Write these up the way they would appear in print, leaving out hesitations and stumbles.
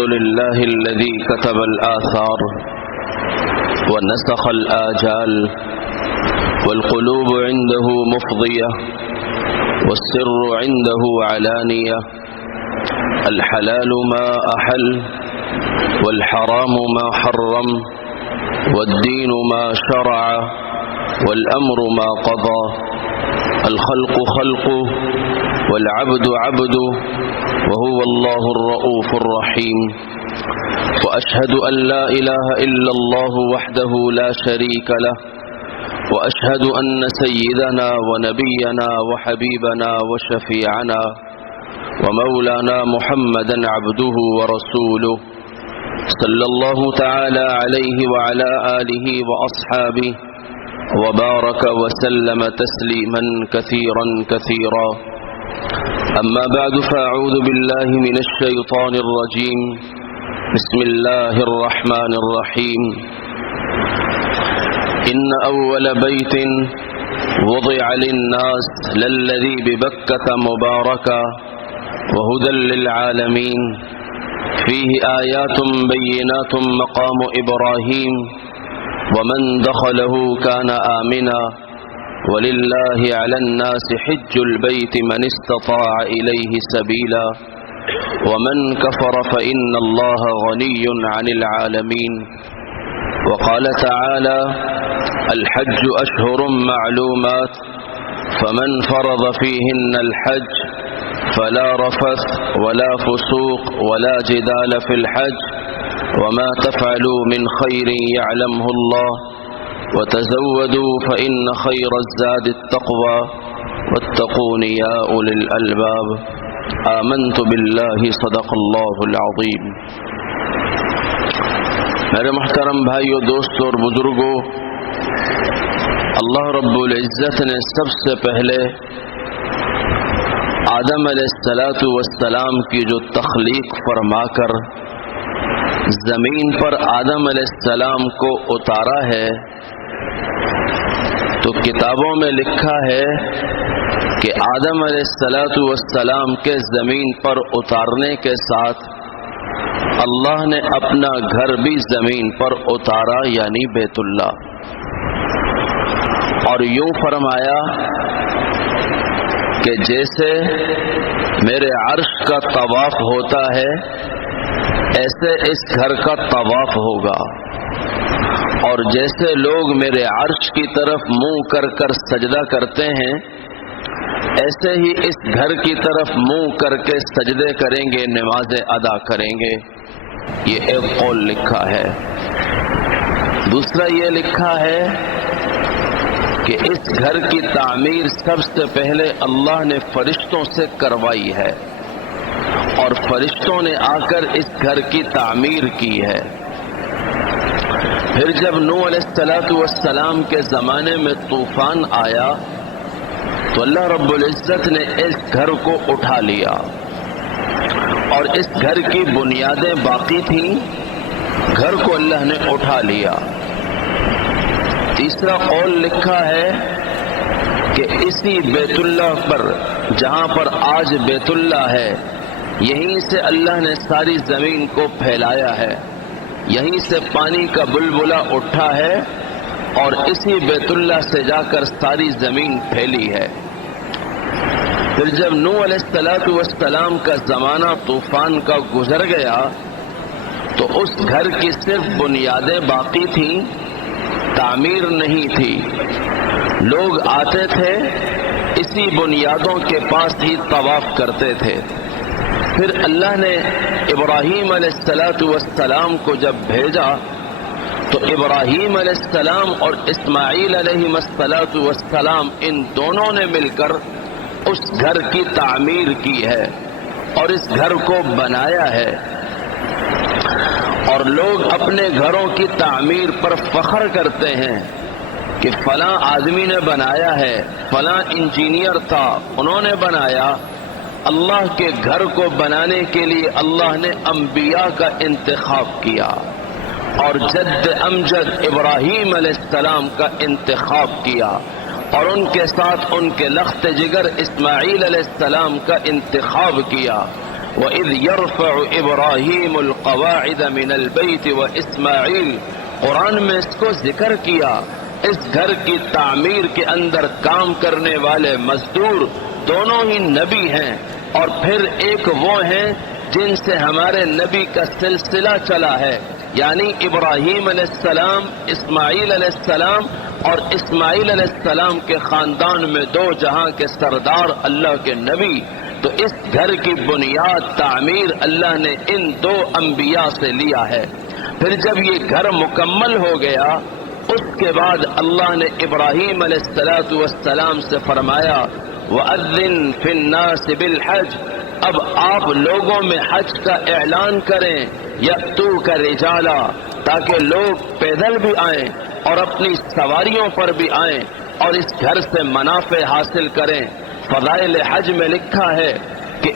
لله الذي كتب الآثار ونسخ الآجال والقلوب عنده مفضية والسر عنده علانية الحلال ما أحل والحرام ما حرم والدين ما شرع والأمر ما قضى الخلق خلقه والعبد عبده وهو الله الرؤوف الرحيم وأشهد أن لا إله إلا الله وحده لا شريك له وأشهد أن سيدنا ونبينا وحبيبنا وشفيعنا ومولانا محمدا عبده ورسوله صلى الله تعالى عليه وعلى آله وأصحابه وبارك وسلم تسليما كثيرا كثيرا أما بعد فأعوذ بالله من الشيطان الرجيم بسم الله الرحمن الرحيم إن أول بيت وضع للناس للذي ببكة مباركا وهدى للعالمين فيه آيات بينات مقام إبراهيم ومن دخله كان آمنا ولله على الناس حج البيت من استطاع إليه سبيلا ومن كفر فإن الله غني عن العالمين وقال تعالى الحج أشهر معلومات فمن فرض فيهن الحج فلا رفث ولا فسوق ولا جدال في الحج وما تفعلوا من خير يعلمه الله وتزودوا فإن خير الزاد التقوى واتقون يا أولي الألباب آمنت بالله صدق اللہ العظیم۔ میرے محترم بھائیو، دوستوں اور بزرگوں، اللہ رب العزت نے سب سے پہلے آدم علیہ السلام کی جو تخلیق فرما کر زمین پر آدم علیہ السلام کو اتارا ہے، تو کتابوں میں لکھا ہے کہ آدم علیہ السلام کے زمین پر اتارنے کے ساتھ اللہ نے اپنا گھر بھی زمین پر اتارا، یعنی بیت اللہ، اور یوں فرمایا کہ جیسے میرے عرش کا طواف ہوتا ہے ایسے اس گھر کا طواف ہوگا، اور جیسے لوگ میرے عرش کی طرف منہ کر کر سجدہ کرتے ہیں ایسے ہی اس گھر کی طرف منہ کر کے سجدے کریں گے، نمازیں ادا کریں گے۔ یہ ایک قول لکھا ہے۔ دوسرا یہ لکھا ہے کہ اس گھر کی تعمیر سب سے پہلے اللہ نے فرشتوں سے کروائی ہے، اور فرشتوں نے آ کر اس گھر کی تعمیر کی ہے۔ پھر جب نوح علیہ السلام کے زمانے میں طوفان آیا تو اللہ رب العزت نے اس گھر کو اٹھا لیا، اور اس گھر کی بنیادیں باقی تھیں، گھر کو اللہ نے اٹھا لیا۔ تیسرا قول لکھا ہے کہ اسی بیت اللہ پر، جہاں پر آج بیت اللہ ہے، یہیں سے اللہ نے ساری زمین کو پھیلایا ہے، یہیں سے پانی کا بلبلہ اٹھا ہے، اور اسی بیت اللہ سے جا کر ساری زمین پھیلی ہے۔ پھر جب نوح علیہ السلام کا زمانہ طوفان کا گزر گیا تو اس گھر کی صرف بنیادیں باقی تھیں، تعمیر نہیں تھی۔ لوگ آتے تھے، اسی بنیادوں کے پاس ہی طواف کرتے تھے۔ پھر اللہ نے ابراہیم علیہ السلام کو جب بھیجا تو ابراہیم علیہ السلام اور اسماعیل علیہ السلام ان دونوں نے مل کر اس گھر کی تعمیر کی ہے اور اس گھر کو بنایا ہے۔ اور لوگ اپنے گھروں کی تعمیر پر فخر کرتے ہیں کہ فلاں آدمی نے بنایا ہے، فلاں انجینئر تھا، انہوں نے بنایا۔ اللہ کے گھر کو بنانے کے لیے اللہ نے انبیاء کا انتخاب کیا، اور جد امجد ابراہیم علیہ السلام کا انتخاب کیا، اور ان کے ساتھ ان کے لخت جگر اسماعیل علیہ السلام کا انتخاب کیا، وَإِذْ يَرْفَعُ إِبْرَاهِيمُ الْقَوَاعِدَ مِنَ الْبَيْتِ وَإِسْمَاعِيلُ، قرآن میں اس کو ذکر کیا۔ اس گھر کی تعمیر کے اندر کام کرنے والے مزدور دونوں ہی نبی ہیں، اور پھر ایک وہ ہیں جن سے ہمارے نبی کا سلسلہ چلا ہے، یعنی ابراہیم علیہ السلام، اسماعیل علیہ السلام، اور اسماعیل علیہ السلام کے خاندان میں دو جہاں کے سردار اللہ کے نبی۔ تو اس گھر کی بنیاد تعمیر اللہ نے ان دو انبیاء سے لیا ہے۔ پھر جب یہ گھر مکمل ہو گیا، اس کے بعد اللہ نے ابراہیم علیہ السلام سے فرمایا وَأَذِّن فِي النَّاسِ بِالْحَجِّ، اب آپ لوگوں میں حج کا اعلان کریں، یأتوک رجالا، تاکہ لوگ پیدل بھی آئیں اور اپنی سواریوں پر بھی آئیں اور اس گھر سے منافع حاصل کریں۔ فضائل حج میں لکھا ہے کہ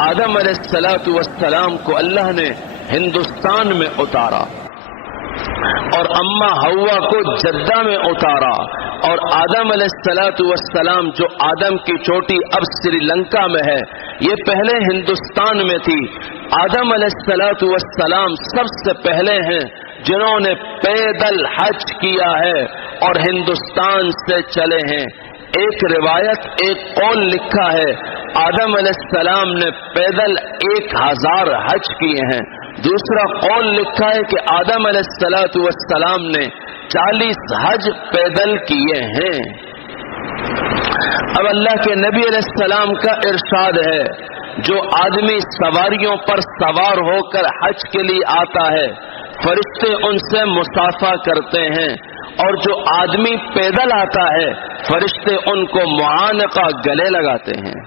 آدم علیہ السلام کو اللہ نے ہندوستان میں اتارا اور اماں حوا کو جدہ میں اتارا، اور آدم علیہ السلام جو آدم کی چوٹی اب سری لنکا میں ہے، یہ پہلے ہندوستان میں تھی۔ آدم علیہ السلام سب سے پہلے ہیں جنہوں نے پیدل حج کیا ہے اور ہندوستان سے چلے ہیں۔ ایک روایت، ایک قول لکھا ہے آدم علیہ السلام نے پیدل 1000 حج کیے ہیں۔ دوسرا قول لکھا ہے کہ آدم علیہ السلام نے 40 حج پیدل کیے ہیں۔ اب اللہ کے نبی علیہ السلام کا ارشاد ہے، جو آدمی سواریوں پر سوار ہو کر حج کے لیے آتا ہے، فرشتے ان سے مصافحہ کرتے ہیں، اور جو آدمی پیدل آتا ہے، فرشتے ان کو معانقہ گلے لگاتے ہیں۔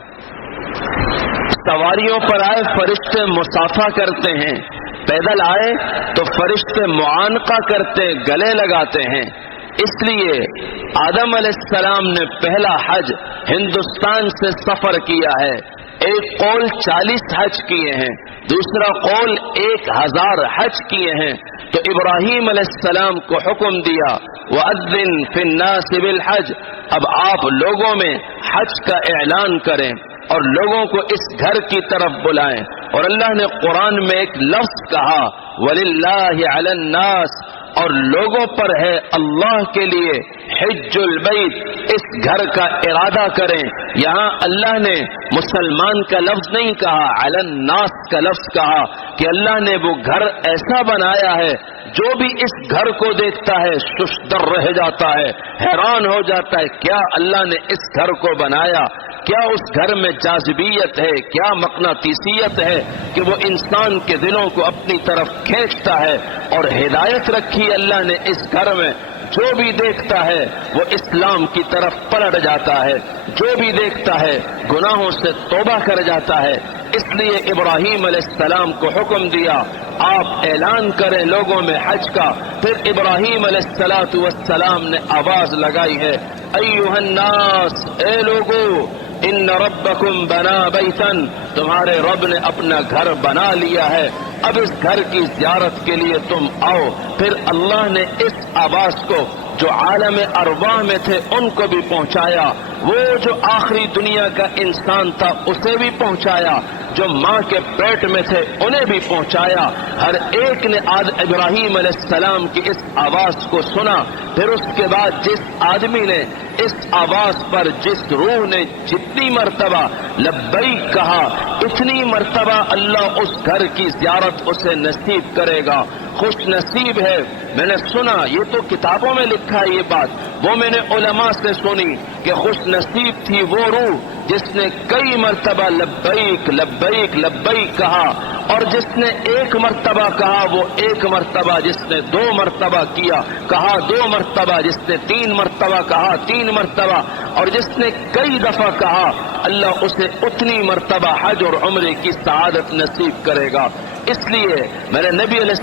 سواریوں پر آئے فرشتے مصافحہ کرتے ہیں، پیدل آئے تو فرشتے معانقہ کرتے، گلے لگاتے ہیں۔ اس لیے آدم علیہ السلام نے پہلا حج ہندوستان سے سفر کیا ہے۔ ایک قول 40 حج کیے ہیں، دوسرا قول 1000 حج کیے ہیں۔ تو ابراہیم علیہ السلام کو حکم دیا وَأَذِّن فِي النَّاسِ بِالْحَجِّ، اب آپ لوگوں میں حج کا اعلان کریں اور لوگوں کو اس گھر کی طرف بلائیں۔ اور اللہ نے قرآن میں ایک لفظ کہا وَلِلَّهِ عَلَى النَّاسِ، اور لوگوں پر ہے اللہ کے لیے حج البیت، اس گھر کا ارادہ کریں۔ یہاں اللہ نے مسلمان کا لفظ نہیں کہا، علی الناس کا لفظ کہا کہ اللہ نے وہ گھر ایسا بنایا ہے جو بھی اس گھر کو دیکھتا ہے ششدر رہ جاتا ہے، حیران ہو جاتا ہے کیا اللہ نے اس گھر کو بنایا، کیا اس گھر میں جاذبیت ہے، کیا مقناطیسیت ہے کہ وہ انسان کے دلوں کو اپنی طرف کھینچتا ہے، اور ہدایت رکھی اللہ نے اس گھر میں، جو بھی دیکھتا ہے وہ اسلام کی طرف پلٹ جاتا ہے، جو بھی دیکھتا ہے گناہوں سے توبہ کر جاتا ہے۔ اس لیے ابراہیم علیہ السلام کو حکم دیا آپ اعلان کریں لوگوں میں حج کا۔ پھر ابراہیم علیہ السلام نے آواز لگائی ہے ایھا الناس، اے لوگو، ان ربکم بنا بیتن، تمہارے رب نے اپنا گھر بنا لیا ہے، اب اس گھر کی زیارت کے لیے تم آؤ۔ پھر اللہ نے اس آواز کو جو عالم ارواح میں تھے ان کو بھی پہنچایا، وہ جو آخری دنیا کا انسان تھا اسے بھی پہنچایا، جو ماں کے پیٹ میں تھے انہیں بھی پہنچایا۔ ہر ایک نے ابراہیم علیہ السلام کی اس آواز کو سنا۔ پھر اس کے بعد جس آدمی نے اس آواز پر، جس روح نے جتنی مرتبہ لبیک کہا، اتنی مرتبہ اللہ اس گھر کی زیارت اسے نصیب کرے گا۔ خوش نصیب ہے، میں نے سنا، یہ تو کتابوں میں لکھا ہے یہ بات، وہ میں نے علماء سے سنی کہ خوش نصیب تھی وہ روح جس نے کئی مرتبہ لبیک لبیک لبیک کہا، اور جس نے ایک مرتبہ کہا وہ ایک مرتبہ، جس نے 2 مرتبہ کہا 2 مرتبہ، جس نے 3 مرتبہ کہا 3 مرتبہ، اور جس نے کئی دفعہ کہا اللہ اسے اتنی مرتبہ حج اور عمرے کی سعادت نصیب کرے گا۔ اس لیے میرے نبی علیہ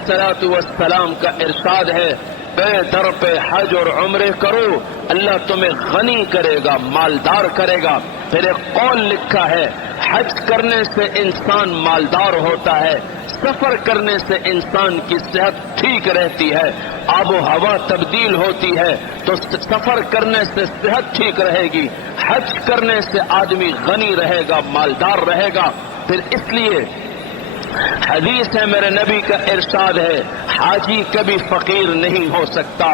السلام کا ارشاد ہے بے در پہ حج اور عمرے کرو، اللہ تمہیں غنی کرے گا، مالدار کرے گا۔ پھر ایک قول لکھا ہے حج کرنے سے انسان مالدار ہوتا ہے، سفر کرنے سے انسان کی صحت ٹھیک رہتی ہے، آب و ہوا تبدیل ہوتی ہے، تو سفر کرنے سے صحت ٹھیک رہے گی، حج کرنے سے آدمی غنی رہے گا، مالدار رہے گا۔ پھر اس لیے حدیث ہے میرے نبی کا ارشاد ہے، حاجی کبھی فقیر نہیں ہو سکتا،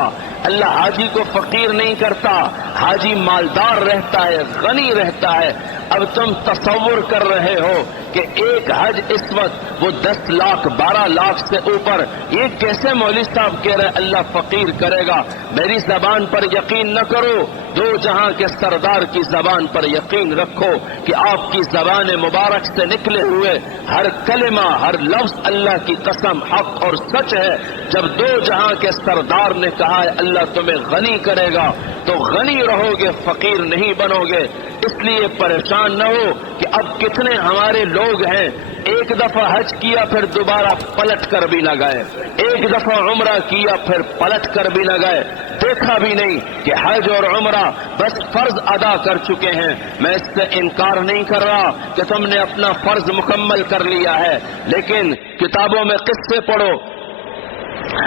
اللہ حاجی کو فقیر نہیں کرتا، حاجی مالدار رہتا ہے، غنی رہتا ہے۔ اب تم تصور کر رہے ہو کہ ایک حج اس وقت وہ 10 لاکھ 12 لاکھ سے اوپر، یہ کیسے مولوی صاحب کہہ رہے اللہ فقیر کرے گا؟ میری زبان پر یقین نہ کرو، دو جہاں کے سردار کی زبان پر یقین رکھو کہ آپ کی زبان مبارک سے نکلے ہوئے ہر کلمہ، ہر لفظ اللہ کی قسم حق اور سچ ہے۔ جب دو جہاں کے سردار نے کہا ہے اللہ تمہیں غنی کرے گا تو غنی رہو گے، فقیر نہیں بنو گے۔ اس لیے پریشان نہ ہو کہ اب کتنے ہمارے لوگ ہیں ایک دفعہ حج کیا پھر دوبارہ پلٹ کر بھی نہ گئے، ایک دفعہ عمرہ کیا پھر پلٹ کر بھی نہ گئے، دیکھا بھی نہیں کہ حج اور عمرہ بس فرض ادا کر چکے ہیں۔ میں اس سے انکار نہیں کر رہا کہ تم نے اپنا فرض مکمل کر لیا ہے، لیکن کتابوں میں قصے پڑھو،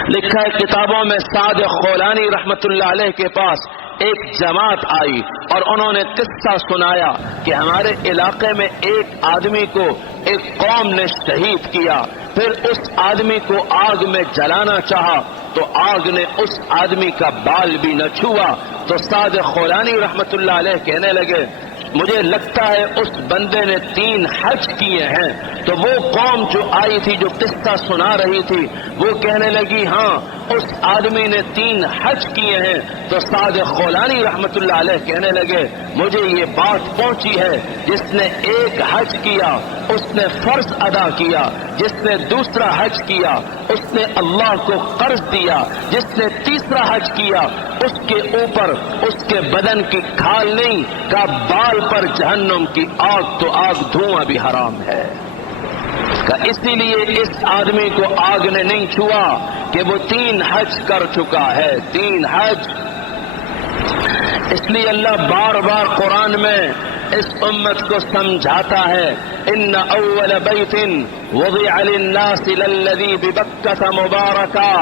لکھا ہے کتابوں میں سعد خولانی رحمت اللہ علیہ کے پاس ایک جماعت آئی اور انہوں نے قصہ سنایا کہ ہمارے علاقے میں ایک آدمی کو ایک قوم نے شہید کیا، پھر اس آدمی کو آگ میں جلانا چاہا تو آگ نے اس آدمی کا بال بھی نہ چھوا۔ تو سعد خولانی رحمت اللہ علیہ کہنے لگے مجھے لگتا ہے اس بندے نے 3 حج کیے ہیں۔ تو وہ قوم جو آئی تھی جو قصہ سنا رہی تھی وہ کہنے لگی ہاں اس آدمی نے 3 حج کیے ہیں۔ تو سعد خولانی رحمت اللہ علیہ کہنے لگے مجھے یہ بات پہنچی ہے جس نے 1 حج کیا اس نے فرض ادا کیا، جس نے دوسرا حج کیا اس نے اللہ کو قرض دیا، جس نے تیسرا حج کیا اس کے اوپر اس کے بدن کی کھال نہیں کا بال پر جہنم کی آگ، تو آگ دھواں بھی حرام ہے۔ اسی لیے اس آدمی کو آگ نے نہیں چھوا کہ وہ 3 حج کر چکا ہے، 3 حج۔ اس لیے اللہ بار بار قرآن میں اس امت کو سمجھاتا ہے ان اول بیت وضع للناس للذی ببکۃ مبارکا،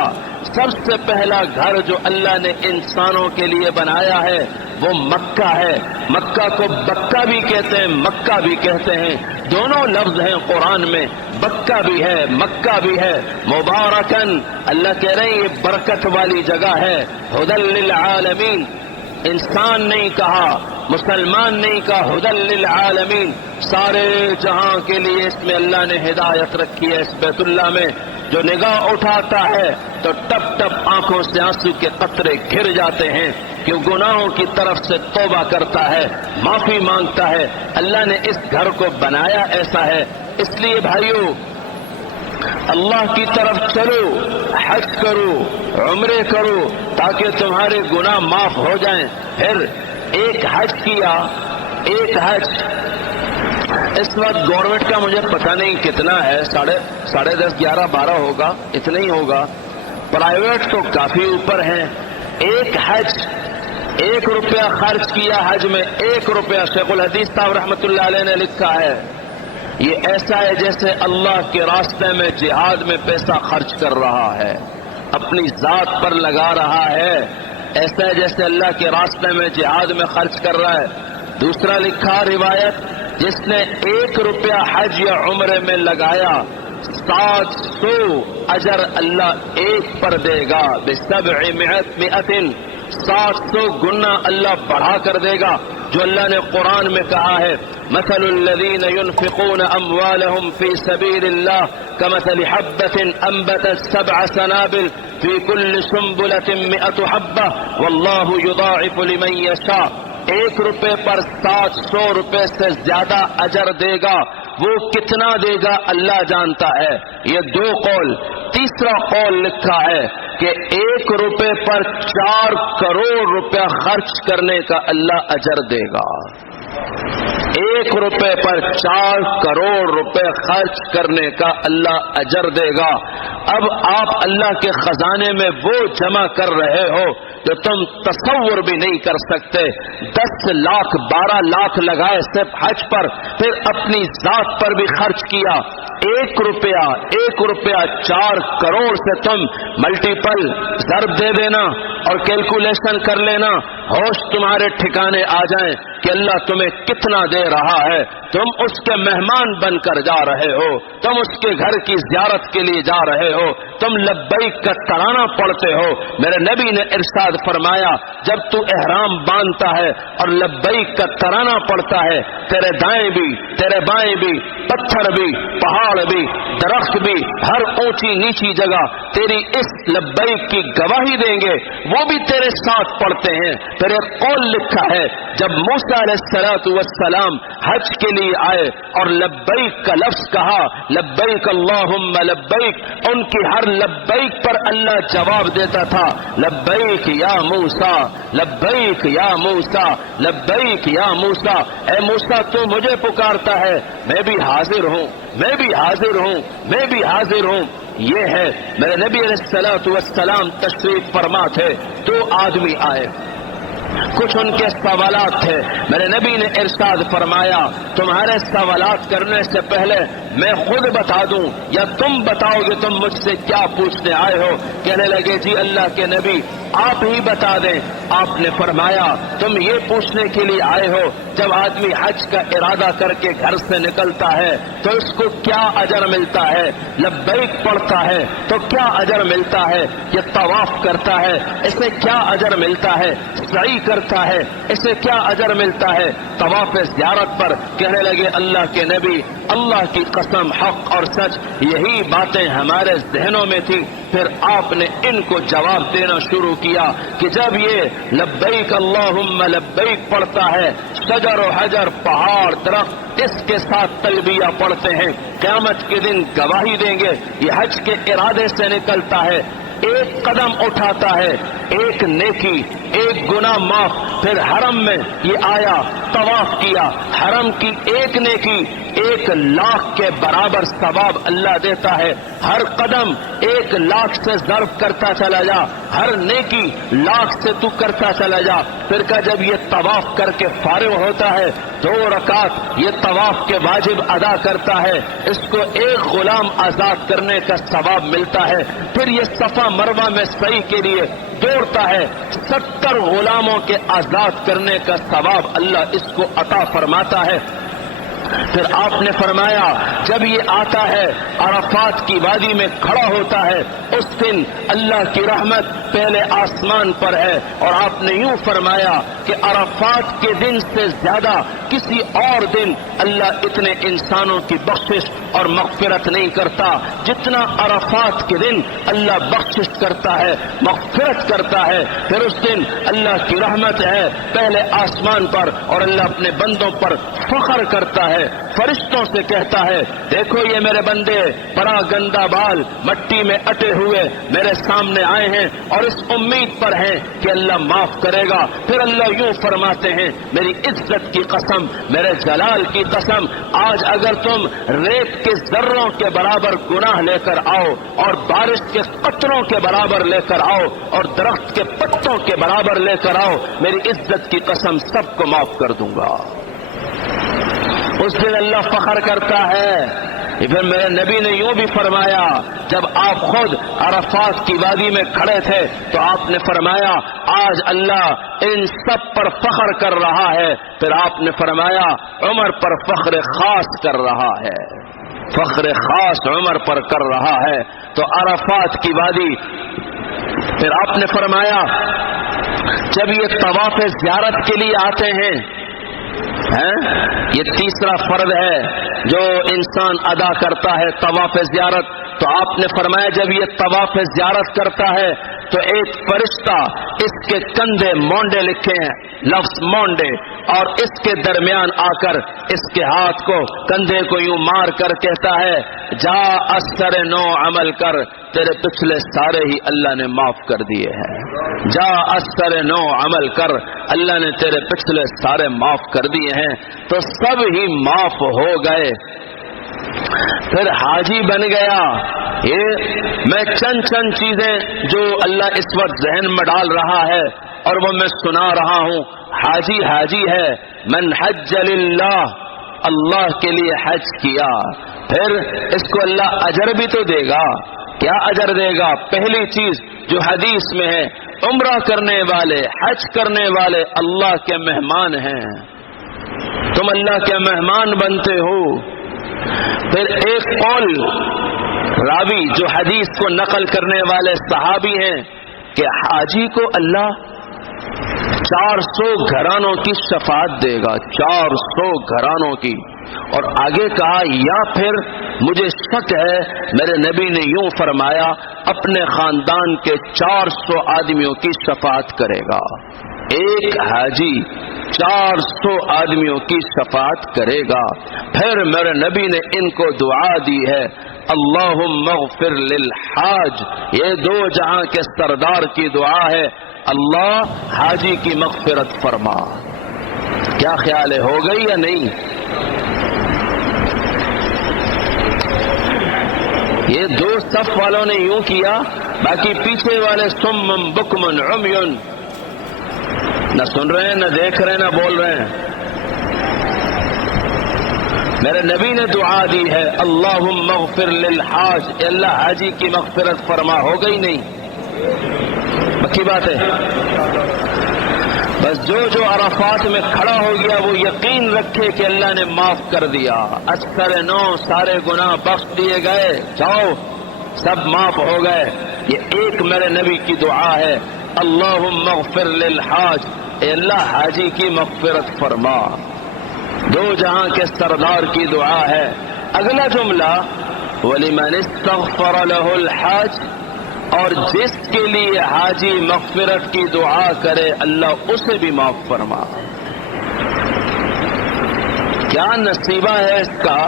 سب سے پہلا گھر جو اللہ نے انسانوں کے لیے بنایا ہے وہ مکہ ہے۔ مکہ کو بکہ بھی کہتے ہیں، مکہ بھی کہتے ہیں، دونوں لفظ ہیں قرآن میں، بکہ بھی ہے مکہ بھی ہے۔ مبارکن اللہ کہہ رہے ہیں یہ برکت والی جگہ ہے، ھدی للعالمین، انسان نہیں کہا، مسلمان نہیں کہا، ھدی للعالمین، سارے جہاں کے لیے اس میں اللہ نے ہدایت رکھی ہے۔ اس بیت اللہ میں جو نگاہ اٹھاتا ہے تو ٹپ ٹپ آنکھوں سے آنسو کے قطرے گر جاتے ہیں کہ گناہوں کی طرف سے توبہ کرتا ہے، معافی مانگتا ہے۔ اللہ نے اس گھر کو بنایا ایسا ہے۔ اس لیے بھائیو اللہ کی طرف چلو، حج کرو، عمرے کرو تاکہ تمہارے گناہ معاف ہو جائیں۔ پھر 1 حج کیا، 1 حج اس وقت گورنمنٹ کا مجھے پتہ نہیں کتنا ہے، 10:30 11 12 ہوگا، اتنا ہی ہوگا، پرائیویٹ تو کافی اوپر ہیں۔ 1 حج 1 روپیہ خرچ کیا حج میں، 1 روپیہ، شیخ الحدیث صاحب رحمت اللہ علیہ نے لکھا ہے یہ ایسا ہے جیسے اللہ کے راستے میں جہاد میں پیسہ خرچ کر رہا ہے، اپنی ذات پر لگا رہا ہے، ایسا ہے جیسے اللہ کے راستے میں جہاد میں خرچ کر رہا ہے۔ دوسرا لکھا روایت جس نے 1 روپیہ حج یا عمرے میں لگایا 700 اجر اللہ 1 پر دے گا، ب700 700 گنا اللہ بڑھا کر دے گا۔ جو اللہ نے قرآن میں کہا ہے مثل الذین ينفقون اموالهم في سبيل الله كمثل حبة انبتت 7 سنابل في كل سنبلة 100 حبة والله يضاعف لمن يشاء۔ 1 روپے پر 700 روپے سے زیادہ اجر دے گا، وہ کتنا دے گا اللہ جانتا ہے۔ یہ 2 قول۔ تیسرا قول لکھا ہے کہ 1 روپے پر 4 کروڑ روپیہ خرچ کرنے کا اللہ اجر دے گا۔ 1 روپے پر 4 کروڑ روپے خرچ کرنے کا اللہ اجر دے گا۔ اب آپ اللہ کے خزانے میں وہ جمع کر رہے ہو جو تم تصور بھی نہیں کر سکتے۔ 10 لاکھ 12 لاکھ لگائے صرف حج پر، پھر اپنی ذات پر بھی خرچ کیا۔ 1 روپیہ 4 کروڑ سے تم ملٹیپل ضرب دے دینا اور کیلکولیشن کر لینا، ہوش تمہارے ٹھکانے آ جائیں کہ اللہ تمہیں کتنا دے رہا ہے، تم اس کے مہمان بن کر جا رہے ہو، تم اس کے گھر کی زیارت کے لیے جا رہے ہو، تم لبیک کا ترانہ پڑھتے ہو۔ میرے نبی نے ارشاد فرمایا جب تو احرام باندھتا ہے اور لبیک کا ترانہ پڑھتا ہے، تیرے دائیں بھی تیرے بائیں بھی، پتھر بھی پہاڑ بھی درخت بھی، ہر اونچی نیچی جگہ تیری اس لبیک کی گواہی دیں گے، وہ بھی تیرے ساتھ پڑھتے ہیں۔ پھر ایک قول لکھا ہے جب موسیٰ علیہ السلام حج کے لیے آئے اور لبیک کا لفظ کہا، لبیک اللہم لبیک، ان کی ہر لبیک پر اللہ جواب دیتا تھا، لبیک یا موسیٰ، لبیک یا موسیٰ، لبیک یا موسیٰ، اے موسیٰ تو مجھے پکارتا ہے، میں بھی حاضر ہوں، میں بھی حاضر ہوں، میں بھی حاضر ہوں۔ یہ ہے میرے نبی علیہ السلام تشریف فرما تھے، 2 آدمی آئے، کچھ ان کے سوالات تھے، میرے نبی نے ارشاد فرمایا تمہارے سوالات کرنے سے پہلے میں خود بتا دوں یا تم بتاؤ گے تم مجھ سے کیا پوچھنے آئے ہو؟ کہنے لگے جی اللہ کے نبی آپ ہی بتا دیں۔ آپ نے فرمایا تم یہ پوچھنے کے لیے آئے ہو جب آدمی حج کا ارادہ کر کے گھر سے نکلتا ہے تو اس کو کیا اجر ملتا ہے؟ لبیک پڑھتا ہے تو کیا اجر ملتا ہے؟ یہ طواف کرتا ہے اسے کیا اجر ملتا ہے؟ سعی کرتا ہے اسے کیا اجر ملتا ہے؟ طواف زیارت پر کہنے لگے اللہ کے نبی اللہ کی قسم حق اور سچ یہی باتیں ہمارے ذہنوں میں تھی۔ پھر آپ نے ان کو جواب دینا شروع کیا کہ جب یہ لبیک اللہم لبیک پڑھتا ہے، شجر و حجر پہاڑ درخت اس کے ساتھ تلبیہ پڑھتے ہیں، قیامت کے دن گواہی دیں گے یہ حج کے ارادے سے نکلتا ہے، ایک قدم اٹھاتا ہے ایک نیکی ایک گناہ معاف۔ پھر حرم میں یہ آیا طواف کیا، حرم کی ایک نیکی 1,00,000 کے برابر ثواب اللہ دیتا ہے۔ ہر قدم 1,00,000 سے ضرب کرتا چلا جا، ہر نیکی 1,00,000 سے تو کرتا چلا جا۔ پھر کہ جب یہ طواف کر کے فارغ ہوتا ہے 2 رکعت یہ طواف کے واجب ادا کرتا ہے، اس کو ایک غلام آزاد کرنے کا ثواب ملتا ہے۔ پھر یہ صفا مروہ میں سعی کے لیے دوڑتا ہے، 70 غلاموں کے آزاد کرنے کا ثواب اللہ اس کو عطا فرماتا ہے۔ پھر آپ نے فرمایا جب یہ آتا ہے عرفات کی وادی میں کھڑا ہوتا ہے اس دن اللہ کی رحمت پہلے آسمان پر ہے، اور آپ نے یوں فرمایا کہ عرفات کے دن سے زیادہ کسی اور دن اللہ اتنے انسانوں کی بخشش اور مغفرت نہیں کرتا جتنا عرفات کے دن اللہ بخشش کرتا ہے مغفرت کرتا ہے۔ پھر اس دن اللہ کی رحمت ہے پہلے آسمان پر اور اللہ اپنے بندوں پر فخر کرتا ہے، فرشتوں سے کہتا ہے دیکھو یہ میرے بندے بڑا گندا بال مٹی میں اٹے ہوئے میرے سامنے آئے ہیں اور اس امید پر ہیں کہ اللہ معاف کرے گا۔ پھر اللہ یوں فرماتے ہیں میری عزت کی قسم میرے جلال کی قسم آج اگر تم ریت کے ذروں کے برابر گناہ لے کر آؤ اور بارش کے قطروں کے برابر لے کر آؤ اور درخت کے پتوں کے برابر لے کر آؤ، میری عزت کی قسم سب کو معاف کر دوں گا۔ اس دن اللہ فخر کرتا ہے۔ پھر میرے نبی نے یوں بھی فرمایا جب آپ خود عرفات کی وادی میں کھڑے تھے تو آپ نے فرمایا آج اللہ ان سب پر فخر کر رہا ہے۔ پھر آپ نے فرمایا عمر پر فخر خاص کر رہا ہے، فخر خاص عمر پر کر رہا ہے۔ تو عرفات کی وادی پھر آپ نے فرمایا جب یہ طواف زیارت کے لیے آتے ہیں، یہ تیسرا فرض ہے جو انسان ادا کرتا ہے طواف زیارت، تو آپ نے فرمایا جب یہ طواف زیارت کرتا ہے تو ایک فرشتہ اس کے کندھے مونڈے لکھے ہیں لفظ مونڈے، اور اس کے درمیان آ کر اس کے ہاتھ کو کندھے کو یوں مار کر کہتا ہے جا اثر نو عمل کر، تیرے پچھلے سارے ہی اللہ نے معاف کر دیے ہیں، جا اثر نو عمل کر، اللہ نے تیرے پچھلے سارے معاف کر دیے ہیں۔ تو سب ہی معاف ہو گئے۔ پھر حاجی بن گیا۔ یہ میں چند چیزیں جو اللہ اس وقت ذہن میں ڈال رہا ہے اور وہ میں سنا رہا ہوں۔ حاجی ہے من حج للہ، اللہ کے لیے حج کیا، پھر اس کو اللہ اجر بھی تو دے گا۔ کیا اجر دے گا؟ پہلی چیز جو حدیث میں ہے عمرہ کرنے والے، حج کرنے والے اللہ کے مہمان ہیں، تم اللہ کے مہمان بنتے ہو۔ پھر ایک قول راوی جو حدیث کو نقل کرنے والے صحابی ہیں کہ حاجی کو اللہ 400 گھرانوں کی شفاعت دے گا، 400 گھرانوں کی۔ اور آگے کہا یا پھر مجھے شک ہے میرے نبی نے یوں فرمایا اپنے خاندان کے 400 آدمیوں کی شفاعت کرے گا۔ ایک حاجی 400 آدمیوں کی شفاعت کرے گا۔ پھر میرے نبی نے ان کو دعا دی ہے اللہم اغفر للحاج، یہ دو جہاں کے سردار کی دعا ہے، اللہ حاجی کی مغفرت فرما۔ کیا خیال ہے، ہو گئی یا نہیں؟ یہ دو صف والوں نے یوں کیا، باقی پیچھے والے سمم بکمن عمیون، نہ سن رہے ہیں، نہ دیکھ رہے ہیں، نہ بول رہے ہیں۔ میرے نبی نے دعا دی ہے اللہم اغفر للحاج، اے اللہ حاجی کی مغفرت فرما۔ ہو گئی نہیں؟ پکی بات ہے۔ بس جو عرفات میں کھڑا ہو گیا وہ یقین رکھے کہ اللہ نے معاف کر دیا، اکثر نو سارے گناہ بخش دیے گئے، جاؤ سب معاف ہو گئے۔ یہ ایک میرے نبی کی دعا ہے اللہم اغفر للحاج، اے اللہ حاجی کی مغفرت فرما۔ دو جہاں کے سردار کی دعا ہے۔ اگلا جملہ وَلِمَنِ اسْتَغْفَرَ لَهُ الْحَاجِ، اور جس کے لیے حاجی مغفرت کی دعا کرے اللہ اسے بھی معاف فرما۔ کیا نصیبہ ہے اس کا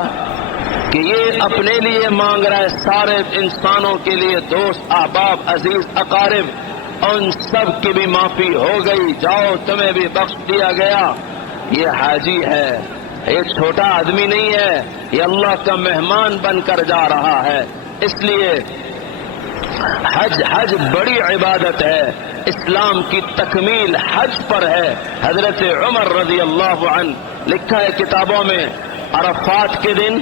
کہ یہ اپنے لیے مانگ رہا ہے، سارے انسانوں کے لیے، دوست احباب عزیز اقارب ان سب کی بھی معافی ہو گئی، جاؤ تمہیں بھی بخش دیا گیا۔ یہ حاجی ہے، ایک چھوٹا آدمی نہیں ہے، یہ اللہ کا مہمان بن کر جا رہا ہے۔ اس لیے حج بڑی عبادت ہے، اسلام کی تکمیل حج پر ہے۔ حضرت عمر رضی اللہ عنہ لکھا ہے کتابوں میں، عرفات کے دن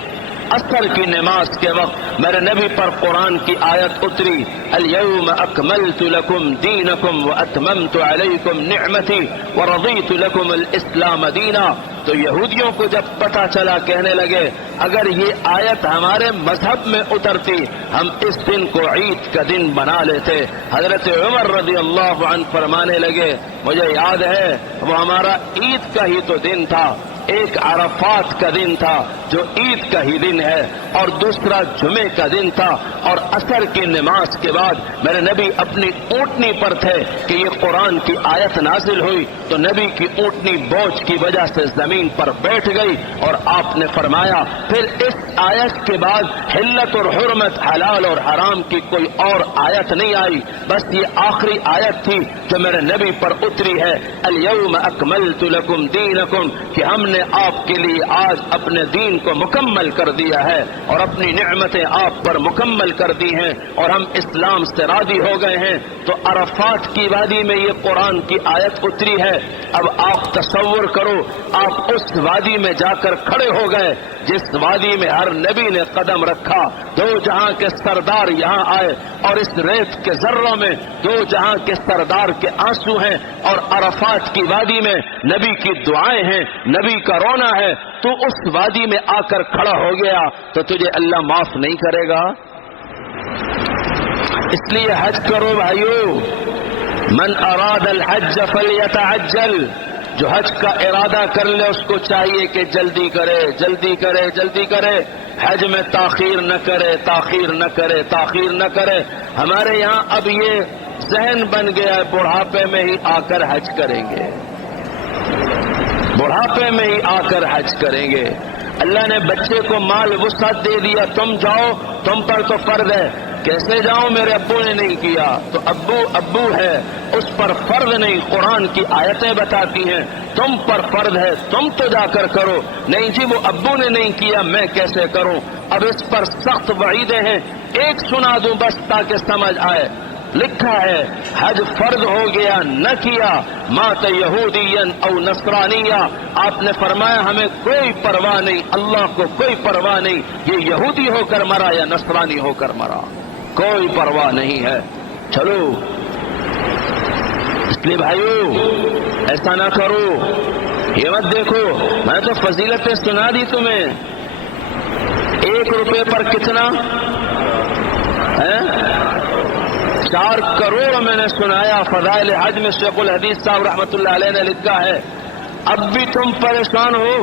عصر کی نماز کے وقت میرے نبی پر قرآن کی آیت اتری الیوم اکملت لکم دینکم واتممت علیکم نعمتی ورضیت لکم الاسلام دینا۔ تو یہودیوں کو جب پتہ چلا کہنے لگے اگر یہ آیت ہمارے مذہب میں اترتی ہم اس دن کو عید کا دن بنا لیتے۔ حضرت عمر رضی اللہ عنہ فرمانے لگے مجھے یاد ہے وہ ہمارا عید کا ہی تو دن تھا، ایک عرفات کا دن تھا جو عید کا ہی دن ہے اور دوسرا جمعے کا دن تھا، اور عصر کی نماز کے بعد میرے نبی اپنی اونٹنی پر تھے کہ یہ قرآن کی آیت نازل ہوئی تو نبی کی اونٹنی بوجھ کی وجہ سے زمین پر بیٹھ گئی اور آپ نے فرمایا پھر اس آیت کے بعد حلت اور حرمت، حلال اور حرام کی کوئی اور آیت نہیں آئی، بس یہ آخری آیت تھی جو میرے نبی پر اتری ہے الیوم اکملت لکم دینکم، کہ ہم نے آپ کے لیے آج اپنے دین کو مکمل کر دیا ہے اور اپنی نعمتیں آپ پر مکمل کر دی ہیں اور ہم اسلام سے راضی ہو گئے ہیں۔ تو عرفات کی وادی میں یہ قرآن کی آیت اتری ہے۔ اب آپ تصور کرو آپ اس وادی میں جا کر کھڑے ہو گئے جس وادی میں ہر نبی نے قدم رکھا، دو جہاں کے سردار یہاں آئے اور اس ریت کے ذروں میں دو جہاں کے سردار کے آنسو ہیں اور عرفات کی وادی میں نبی کی دعائیں ہیں، نبی کا رونا ہے، تو اس وادی میں آ کر کھڑا ہو گیا تو تجھے اللہ معاف نہیں کرے گا؟ اس لیے حج کرو بھائیو، من اراد الحج فلیتعجل، جو حج کا ارادہ کر لے اس کو چاہیے کہ جلدی کرے جلدی کرے جلدی کرے، حج میں تاخیر نہ کرے تاخیر نہ کرے تاخیر نہ کرے۔ ہمارے یہاں اب یہ ذہن بن گیا ہے بڑھاپے میں ہی آ کر حج کریں گے، بڑھاپے میں ہی آ کر حج کریں گے۔ اللہ نے بچے کو مال وسعت دے دیا، تم جاؤ، تم پر تو فرض ہے۔ کیسے جاؤں؟ میرے ابو نے نہیں کیا تو ابو ہے، اس پر فرض نہیں، قرآن کی آیتیں بتاتی ہیں تم پر فرض ہے، تم تو جا کر کرو۔ نہیں جی وہ ابو نے نہیں کیا میں کیسے کروں؟ اب اس پر سخت وعیدیں ہیں، ایک سنا دوں بس تاکہ سمجھ آئے۔ لکھا ہے حج فرض ہو گیا نہ کیا مات یہودین او نصرانیہ، آپ نے فرمایا ہمیں کوئی پرواہ نہیں، اللہ کو کوئی پرواہ نہیں یہ یہودی ہو کر مرا یا نصرانی ہو کر مرا، کوئی پرواہ نہیں ہے۔ چلو اس لیے بھائیو ایسا نہ کرو، یہ مت دیکھو میں تو فضیلتیں سنا دی تمہیں، 1 روپے پر کتنا ہے؟ 4 کروڑ میں نے سنایا۔ فضائل حج میں شیخ الحدیث صاحب رحمۃ اللہ علیہ نے لکھا ہے، اب بھی تم پریشان ہو؟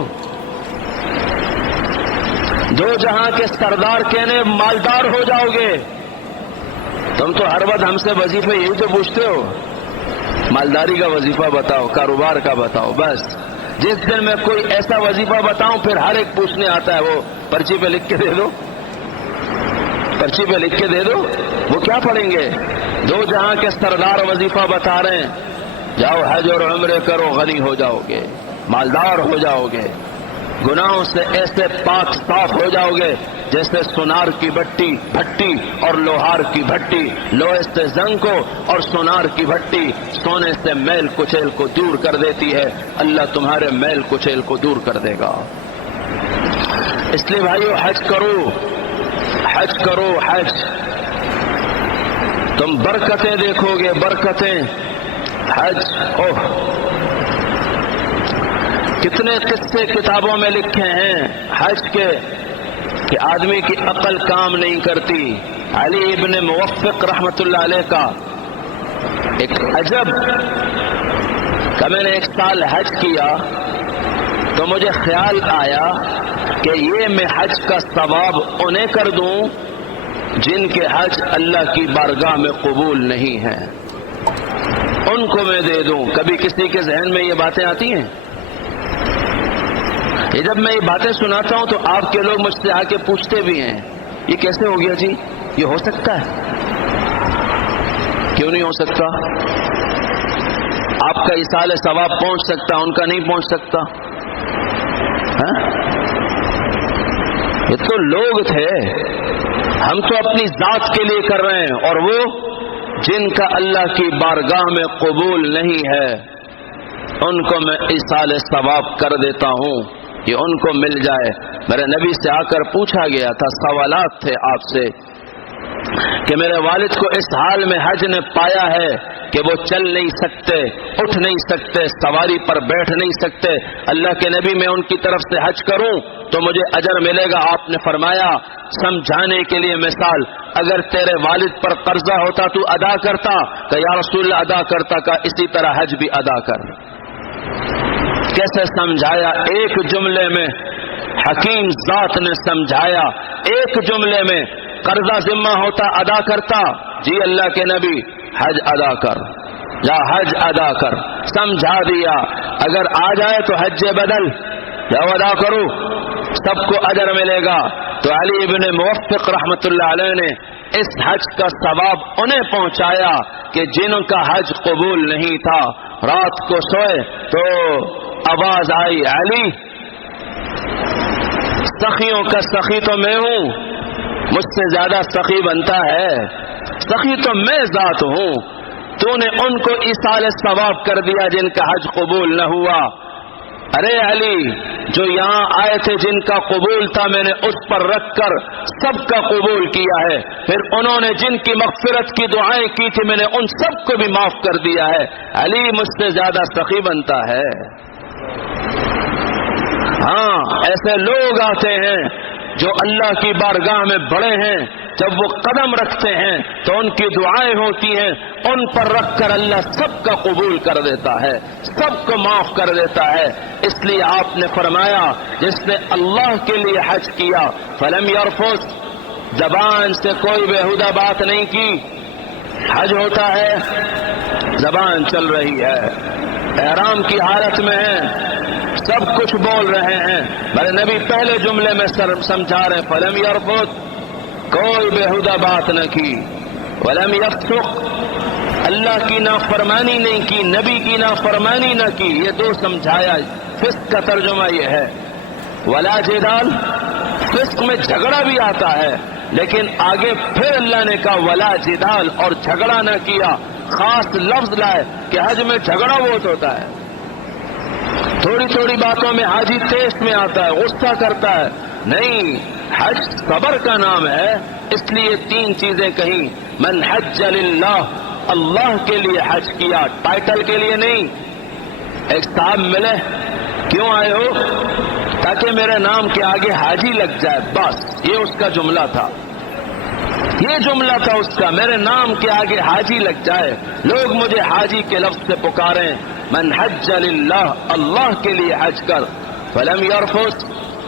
دو جہاں کے سردار کہنے مالدار ہو جاؤ گے، تم تو ہر وقت ہم سے وظیفے یہی تو پوچھتے ہو، مالداری کا وظیفہ بتاؤ، کاروبار کا بتاؤ، بس جس دن میں کوئی ایسا وظیفہ بتاؤں پھر ہر ایک پوچھنے آتا ہے، وہ پرچی پہ لکھ کے دے دو، پرچی پہ لکھ کے دے دو، وہ کیا پڑھیں گے؟ 2 جہاں کے سردار وظیفہ بتا رہے ہیں، جاؤ حج اور عمرے کرو، غنی ہو جاؤ گے، مالدار ہو جاؤ گے، گناہوں سے ایسے پاک صاف ہو جاؤ گے جیسے سونار کی بھٹی اور لوہار کی بھٹی لوہے سے زنگ کو اور سونار کی بھٹی سونے سے میل کچیل کو دور کر دیتی ہے، اللہ تمہارے میل کچیل کو دور کر دے گا۔ اس لیے بھائیو حج کرو، حج کرو، حج، تم برکتیں دیکھو گے، برکتیں۔ حج، کتنے قصے کتابوں میں لکھے ہیں حج کے کہ آدمی کی عقل کام نہیں کرتی۔ علی ابن موفق رحمت اللہ علیہ کا ایک عجب کہ میں نے 1 سال حج کیا تو مجھے خیال آیا کہ یہ میں حج کا ثواب انہیں کر دوں جن کے حج اللہ کی بارگاہ میں قبول نہیں ہے، ان کو میں دے دوں۔ کبھی کسی کے ذہن میں یہ باتیں آتی ہیں؟ یہ جب میں یہ باتیں سناتا ہوں تو آپ کے لوگ مجھ سے آ کے پوچھتے بھی ہیں یہ کیسے ہو گیا جی، یہ ہو سکتا ہے؟ کیوں نہیں ہو سکتا؟ آپ کا ایصال ثواب پہنچ سکتا، ان کا نہیں پہنچ سکتا؟ یہ تو لوگ تھے، ہم تو اپنی ذات کے لیے کر رہے ہیں، اور وہ جن کا اللہ کی بارگاہ میں قبول نہیں ہے ان کو میں ایصال ثواب کر دیتا ہوں، یہ ان کو مل جائے۔ میرے نبی سے آ کر پوچھا گیا تھا، سوالات تھے آپ سے کہ میرے والد کو اس حال میں حج نے پایا ہے کہ وہ چل نہیں سکتے، اٹھ نہیں سکتے، سواری پر بیٹھ نہیں سکتے، اللہ کے نبی میں ان کی طرف سے حج کروں تو مجھے اجر ملے گا؟ آپ نے فرمایا سمجھانے کے لیے مثال، اگر تیرے والد پر قرضہ ہوتا تو ادا کرتا؟ کہ یا رسول اللہ ادا کرتا، کہ اسی طرح حج بھی ادا کر۔ کیسے سمجھایا؟ ایک جملے میں حکیم ذات نے سمجھایا، ایک جملے میں۔ قرضہ ذمہ ہوتا ادا کرتا؟ جی اللہ کے نبی حج ادا کر، جا حج ادا کر، سمجھا دیا۔ اگر آ جائے تو حج بدل جاؤ ادا کرو، سب کو اجر ملے گا۔ تو علی ابن موفق رحمت اللہ علیہ نے اس حج کا ثواب انہیں پہنچایا کہ جن کا حج قبول نہیں تھا۔ رات کو سوئے تو آواز آئی، علی سخیوں کا سخی تو میں ہوں، مجھ سے زیادہ سخی بنتا ہے، سخی تو میں ذات ہوں، تو نے ان کو ایصال ثواب کر دیا جن کا حج قبول نہ ہوا۔ ارے علی، جو یہاں آئے تھے جن کا قبول تھا میں نے اس پر رکھ کر سب کا قبول کیا ہے، پھر انہوں نے جن کی مغفرت کی دعائیں کی تھی میں نے ان سب کو بھی معاف کر دیا ہے۔ علی مجھ سے زیادہ سخی بنتا ہے۔ ہاں، ایسے لوگ آتے ہیں جو اللہ کی بارگاہ میں بڑے ہیں، جب وہ قدم رکھتے ہیں تو ان کی دعائیں ہوتی ہیں، ان پر رکھ کر اللہ سب کا قبول کر دیتا ہے، سب کو معاف کر دیتا ہے۔ اس لیے آپ نے فرمایا جس نے اللہ کے لیے حج کیا فلم یرفث، زبان سے کوئی بےہودہ بات نہیں کی۔ حج ہوتا ہے زبان چل رہی ہے، احرام کی حالت میں ہے، سب کچھ بول رہے ہیں، میرے نبی پہلے جملے میں سمجھا رہے ہیں فلم یرفث، کوئی بےہودہ بات نہ کی، ولم یفسق، اللہ کی نافرمانی نہیں کی، نبی کی نافرمانی نہ کی، یہ 2 سمجھایا۔ فسق کا ترجمہ یہ ہے، ولا جدال، فسق میں جھگڑا بھی آتا ہے لیکن آگے پھر اللہ نے کہا ولا جدال، اور جھگڑا نہ کیا، خاص لفظ لائے کہ حج میں جھگڑا بہت ہوتا ہے، تھوڑی تھوڑی باتوں میں حاجی تیز میں آتا ہے، غصہ کرتا ہے، نہیں، حج صبر کا نام ہے۔ اس لیے 3 چیزیں کہیں، من حج للہ اللہ کے لیے حج کیا، ٹائٹل کے لیے نہیں۔ ایک صاحب ملے، کیوں آئے ہو؟ تاکہ میرے نام کے آگے حاجی لگ جائے، بس یہ اس کا جملہ تھا، یہ جملہ تھا اس کا، میرے نام کے آگے حاجی لگ جائے، لوگ مجھے حاجی کے لفظ سے پکاریں۔ من حج للہ، اللہ کے لیے حج کر، ولم یرفث،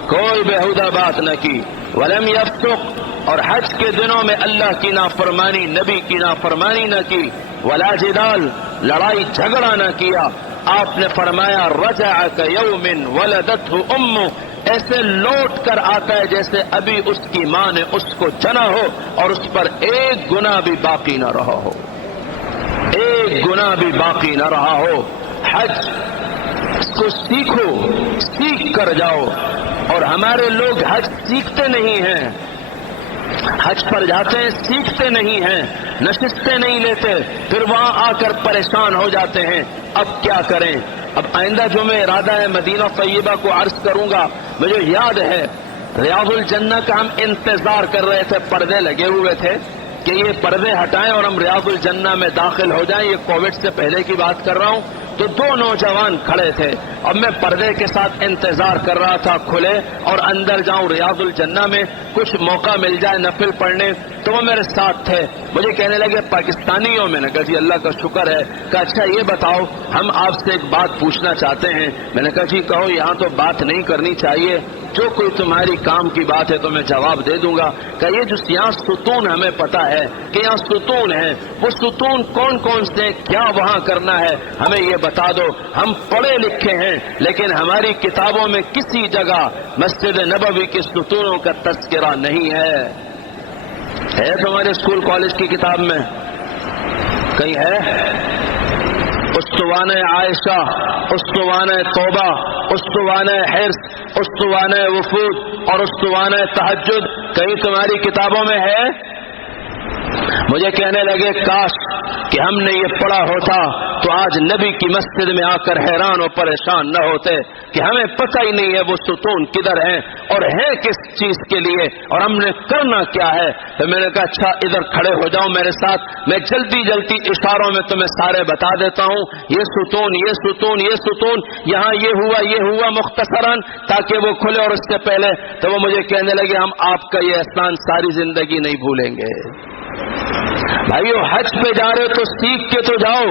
کوئی بےہودہ بات نہ کی، ولم یفسق، اور حج کے دنوں میں اللہ کی نافرمانی، نبی کی نافرمانی نہ کی، ولا جدال، لڑائی جھگڑا نہ کیا۔ آپ نے فرمایا رجع کیوم ولدتہ امہ، ایسے لوٹ کر آتا ہے جیسے ابھی اس کی ماں نے اس کو جنا ہو اور اس پر ایک گناہ بھی باقی نہ رہا ہو، ایک گناہ بھی باقی نہ رہا ہو۔ حج اس کو سیکھو، سیکھ کر جاؤ۔ اور ہمارے لوگ حج سیکھتے نہیں ہیں، حج پر جاتے ہیں سیکھتے نہیں ہیں، نشستیں نہیں لیتے، پھر وہاں آ کر پریشان ہو جاتے ہیں۔ اب کیا کریں؟ اب آئندہ جو میں ارادہ ہے مدینہ طیبہ کو عرض کروں گا، مجھے یاد ہے ریاض الجنہ کا ہم انتظار کر رہے تھے، پردے لگے ہوئے تھے کہ یہ پردے ہٹائیں اور ہم ریاض الجنہ میں داخل ہو جائیں، یہ کووڈ سے پہلے کی بات کر رہا ہوں۔ تو دو نوجوان کھڑے تھے اور میں پردے کے ساتھ انتظار کر رہا تھا کھلے اور اندر جاؤں ریاض الجنہ میں، کچھ موقع مل جائے نفل پڑھنے۔ تو وہ میرے ساتھ تھے، مجھے کہنے لگے پاکستانیوں میں نے کہا جی اللہ کا شکر ہے، کہ اچھا یہ بتاؤ ہم آپ سے ایک بات پوچھنا چاہتے ہیں۔ میں نے کہا جی کہو، یہاں تو بات نہیں کرنی چاہیے، جو کوئی تمہاری کام کی بات ہے تو میں جواب دے دوں گا۔ کہ یہ جو یہاں ستون ہمیں پتا ہے کہ یہاں ستون ہیں، وہ ستون کون کون سے ہیں، کیا وہاں کرنا ہے، ہمیں یہ بتا دو۔ ہم پڑھے لکھے ہیں لیکن ہماری کتابوں میں کسی جگہ مسجد نبوی کے ستونوں کا تذکرہ نہیں ہے۔ ہے تمہارے اسکول کالج کی کتاب میں کہیں ہے؟ استوانہ عائشہ، استوانہ توبہ، استوانہ حرص، استوانہ وفود اور استوانہ تہجد کہیں تمہاری کتابوں میں ہے؟ مجھے کہنے لگے کاش کہ ہم نے یہ پڑھا ہوتا تو آج نبی کی مسجد میں آ کر حیران و پریشان نہ ہوتے کہ ہمیں پتہ ہی نہیں ہے وہ ستون کدھر ہیں اور ہیں کس چیز کے لیے اور ہم نے کرنا کیا ہے۔ تو میں نے کہا اچھا ادھر کھڑے ہو جاؤ میرے ساتھ، میں جلدی جلدی اشاروں میں تمہیں سارے بتا دیتا ہوں، یہ ستون، یہ ستون، یہ ستون، یہاں یہ ہوا مختصراً تاکہ وہ کھلے۔ اور اس سے پہلے تو وہ مجھے کہنے لگے ہم آپ کا یہ احسان ساری زندگی نہیں بھولیں گے۔ بھائیو حج پہ جا رہے تو سیکھ کے تو جاؤ،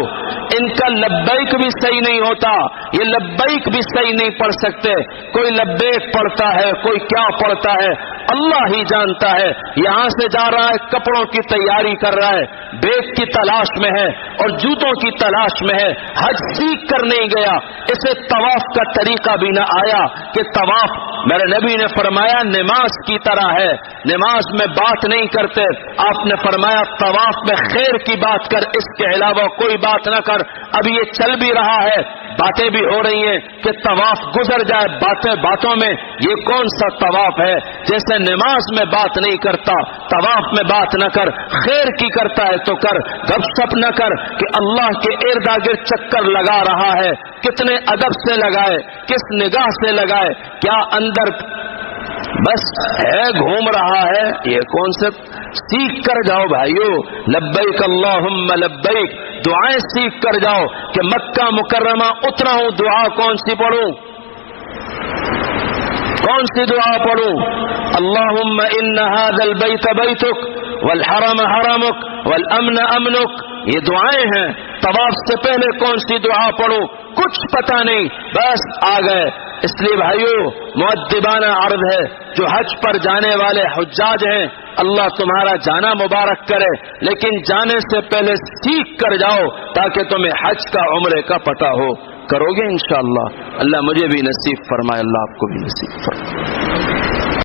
ان کا لبیک بھی صحیح نہیں ہوتا، یہ لبیک بھی صحیح نہیں پڑھ سکتے، کوئی لبیک پڑھتا ہے کوئی کیا پڑھتا ہے، اللہ ہی جانتا ہے۔ یہاں سے جا رہا ہے کپڑوں کی تیاری کر رہا ہے، بیگ کی تلاش میں ہے اور جوتوں کی تلاش میں ہے، حج سیکھ کر نہیں گیا، اسے طواف کا طریقہ بھی نہ آیا کہ طواف میرے نبی نے فرمایا نماز کی طرح ہے، نماز میں بات نہیں کرتے، آپ نے فرمایا طواف میں خیر کی بات کر، اس کے علاوہ کوئی بات نہ کر۔ اب یہ چل بھی رہا ہے، باتیں بھی ہو رہی ہیں کہ طواف گزر جائے باتیں باتوں میں، یہ کون سا طواف ہے؟ جیسے نماز میں بات نہیں کرتا طواف میں بات نہ کر، خیر کی کرتا ہے تو کر، گپ شپ نہ کر کہ اللہ کے ارد گرد چکر لگا رہا ہے، کتنے ادب سے لگائے، کس نگاہ سے لگائے، کیا اندر بس ہے گھوم رہا ہے، یہ کون سے؟ سیکھ کر جاؤ بھائیو، لبیک اللہم لبیک، دعائیں سیکھ کر جاؤ کہ مکہ مکرمہ اترا ہوں، دعا کون سی پڑھوں؟ کون سی دعا پڑھوں؟ اللہم ان ھذا البیت بیتک والحرم حرمک والامن امنک، یہ دعائیں ہیں۔ طواف سے پہلے کون سی دعا پڑھوں؟ کچھ پتہ نہیں، بس آ گئے۔ اس لیے بھائیو مؤدبانہ عرض ہے، جو حج پر جانے والے حجاج ہیں اللہ تمہارا جانا مبارک کرے، لیکن جانے سے پہلے سیکھ کر جاؤ تاکہ تمہیں حج کا عمرے کا پتہ ہو۔ کرو گے انشاءاللہ، اللہ مجھے بھی نصیب فرمائے، اللہ آپ کو بھی نصیب فرمائے۔